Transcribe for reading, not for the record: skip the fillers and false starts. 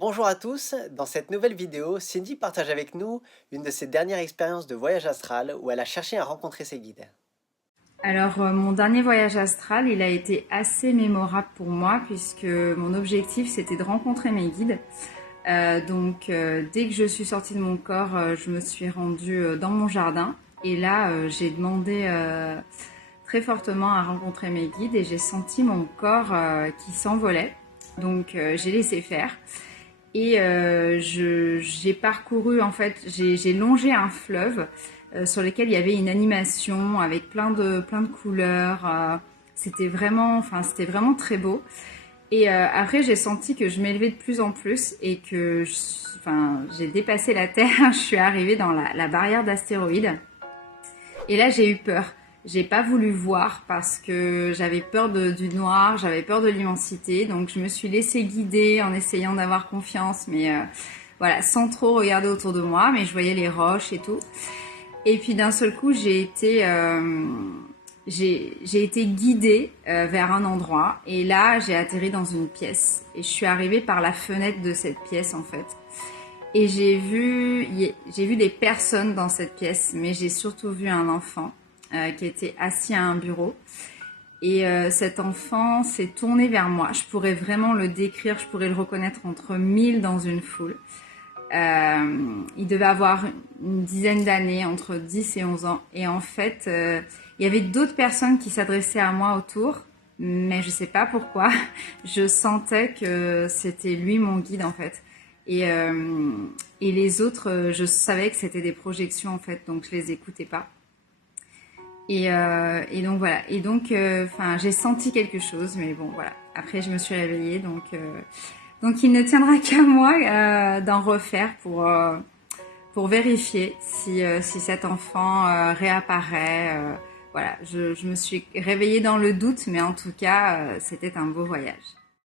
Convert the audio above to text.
Bonjour à tous, dans cette nouvelle vidéo, Cindy partage avec nous une de ses dernières expériences de voyage astral où elle a cherché à rencontrer ses guides. Alors, mon dernier voyage astral, il a été assez mémorable pour moi puisque mon objectif, c'était de rencontrer mes guides. Dès que je suis sortie de mon corps, je me suis rendue dans mon jardin. Et là, j'ai demandé très fortement à rencontrer mes guides et j'ai senti mon corps qui s'envolait. J'ai laissé faire. J'ai parcouru, en fait, j'ai longé un fleuve sur lequel il y avait une animation avec plein de couleurs. C'était vraiment très beau. Après, j'ai senti que je m'élevais de plus en plus et j'ai dépassé la Terre. Je suis arrivée dans la barrière d'astéroïdes. Et là, j'ai eu peur. J'ai pas voulu voir parce que j'avais peur du noir, j'avais peur de l'immensité. Donc, je me suis laissée guider en essayant d'avoir confiance, voilà, sans trop regarder autour de moi. Mais je voyais les roches et tout. Et puis, d'un seul coup, j'ai été guidée vers un endroit. Et là, j'ai atterri dans une pièce. Et je suis arrivée par la fenêtre de cette pièce, en fait. Et j'ai vu des personnes dans cette pièce, mais j'ai surtout vu un enfant qui était assis à un bureau. Cet enfant s'est tourné vers moi. Je pourrais vraiment le décrire, je pourrais le reconnaître entre mille dans une foule. Il devait avoir une dizaine d'années, entre 10 et 11 ans. Et en fait, il y avait d'autres personnes qui s'adressaient à moi autour, mais je sais pas pourquoi. Je sentais que c'était lui mon guide en fait. Et, euh, et les autres, je savais que c'était des projections en fait, donc je les écoutais pas. Et donc voilà. J'ai senti quelque chose, mais bon voilà. Après, je me suis réveillée, donc il ne tiendra qu'à moi d'en refaire pour vérifier si cet enfant réapparaît. Voilà, je me suis réveillée dans le doute, mais en tout cas, c'était un beau voyage.